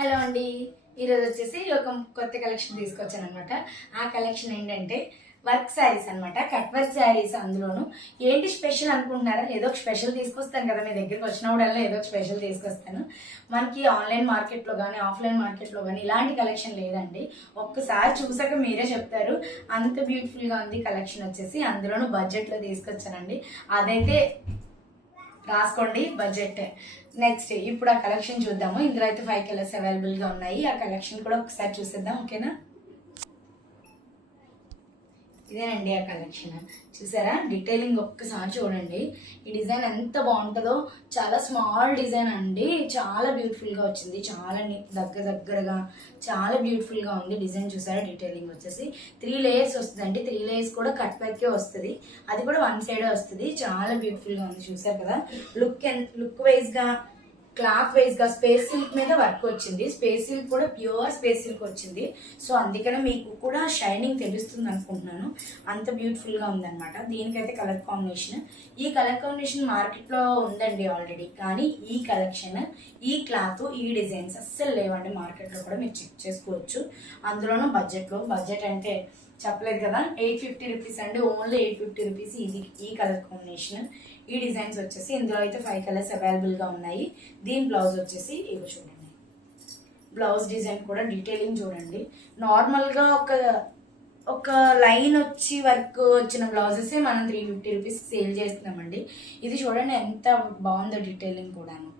Hello అండి. ఈరోజు వచ్చేసి ఒక కొత్త కలెక్షన్ తీసుకొచ్చాను అనమాట. ఆ కలెక్షన్ ఏంటంటే వర్క్ శారీస్ అనమాట. Cut work saris. అందులోను ఏంటి స్పెషల్ అనుకుంటున్నారా? ఏదో ఒక స్పెషల్ తీసుకొస్తాను కదా, మీ దగ్గరికి వచ్చినప్పుడల్లా ఏదో ఒక స్పెషల్ తీసుకొస్తాను. మనకి ఆన్లైన్ మార్కెట్లో కానీ ఆఫ్లైన్ మార్కెట్లో కానీ ఇలాంటి కలెక్షన్ లేదండి. ఒక్కసారి చూసాక మీరే చెప్తారు, అంత బ్యూటిఫుల్గా ఉంది కలెక్షన్ వచ్చేసి. అందులోను బడ్జెట్లో తీసుకొచ్చానండి. అదైతే రాసుకోండి, బడ్జెట్. నెక్స్ట్ ఇప్పుడు ఆ కలెక్షన్ చూద్దాము. ఇందులో అయితే 5 కలర్స్ అవైలబుల్ గా ఉన్నాయి. ఆ కలెక్షన్ కూడా ఒకసారి చూసేద్దాం, ఓకేనా? ఇదేనండి ఆ కలెక్షన్. చూసారా, డీటెయిలింగ్ ఒక్కసారి చూడండి. ఈ డిజైన్ ఎంత బాగుంటుందో. చాలా స్మాల్ డిజైన్ అండి, చాలా బ్యూటిఫుల్ గా వచ్చింది. చాలా దగ్గరగా చాలా బ్యూటిఫుల్ గా ఉంది డిజైన్. చూసారా, డీటెయిలింగ్ వచ్చేసి 3 లేయర్స్ వస్తుందండి. 3 లేయర్స్ కూడా కట్ వర్కే వస్తుంది. అది కూడా వన్ సైడ్ వస్తుంది. చాలా బ్యూటిఫుల్ గా ఉంది. చూసారు కదా, లుక్ వైజ్ గా, క్లాత్ వైజ్ గా స్పేస్ సిల్క్ మీద వర్క్ వచ్చింది. స్పేస్ సిల్క్ కూడా ప్యూర్ స్పేస్ సిల్క్ వచ్చింది. సో అందుకనే మీకు కూడా షైనింగ్ తెలుస్తుంది అనుకుంటున్నాను. అంత బ్యూటిఫుల్ గా ఉందన్నమాట. దీనికైతే కలర్ కాంబినేషన్, ఈ కలర్ కాంబినేషన్ మార్కెట్ లో ఉందండి ఆల్రెడీ. కానీ ఈ కలెక్షన్, ఈ క్లాత్, ఈ డిజైన్స్ అస్సలు లేవండి మార్కెట్ లో. కూడా మీరు చెక్ చేసుకోవచ్చు. అందులోనూ బడ్జెట్ అంటే చెప్పలేదు కదా, 850 రూపీస్ అండి. Only 850 rupees. ఇది ఈ కలర్ కాంబినేషన్, ఈ డిజైన్స్ వచ్చేసి. ఇందులో అయితే 5 కలర్స్ అవైలబుల్ గా ఉన్నాయి. దీని బ్లౌజ్ వచ్చేసి ఇవి చూడండి. బ్లౌజ్ డిజైన్ కూడా డీటెయిలింగ్ చూడండి. నార్మల్ గా ఒక లైన్ వచ్చి వర్క్ వచ్చిన బ్లౌజెస్ మనం 350 రూపీస్ సేల్ చేస్తున్నామండి. ఇది చూడండి ఎంత బాగుందో, డీటెయిలింగ్ కూడాను.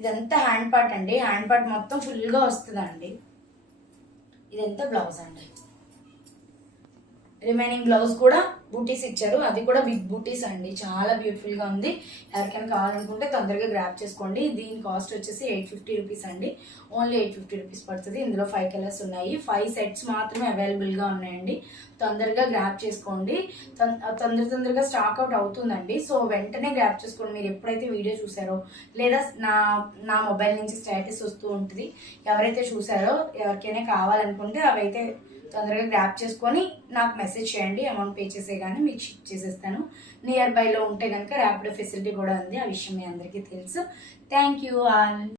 ఇదంతా హ్యాండ్ పార్ట్ అండి. హ్యాండ్ పార్ట్ మొత్తం ఫుల్ గా వస్తుందండి. ఇదంతా బ్లౌజ్ అండి. రిమైనింగ్ బ్లౌజ్ కూడా బూటీస్ ఇచ్చారు. అది కూడా బిగ్ బూటీస్ అండి. చాలా బ్యూటిఫుల్ గా ఉంది. ఎవరికైనా కావాలనుకుంటే తొందరగా గ్రాప్ చేసుకోండి. దీని కాస్ట్ వచ్చేసి 850 రూపీస్ అండి. ఓన్లీ 850 రూపీస్ పడుతుంది. ఇందులో 5 కలర్స్ ఉన్నాయి. 5 సెట్స్ మాత్రమే అవైలబుల్ గా ఉన్నాయండి. తొందరగా గ్రాప్ చేసుకోండి. తొందరగా స్టాక్ అవుట్ అవుతుందండి. సో వెంటనే గ్రాప్ చేసుకోండి. మీరు ఎప్పుడైతే వీడియో చూసారో, లేదా నా మొబైల్ నుంచి స్టేటస్ వస్తూ ఉంటుంది, ఎవరైతే చూసారో, ఎవరికైనా కావాలనుకుంటే అవైతే తొందరగా గ్రాప్ చేసుకొని నాకు మెసేజ్ చేయండి. అమౌంట్ పే చేసే కానీ మీకు షిప్ చేసేస్తాను. నియర్ బైలో ఉంటే కనుక ర్యాపిడో ఫెసిలిటీ కూడా ఉంది. ఆ విషయం మీ అందరికీ తెలుసు. Thank you all.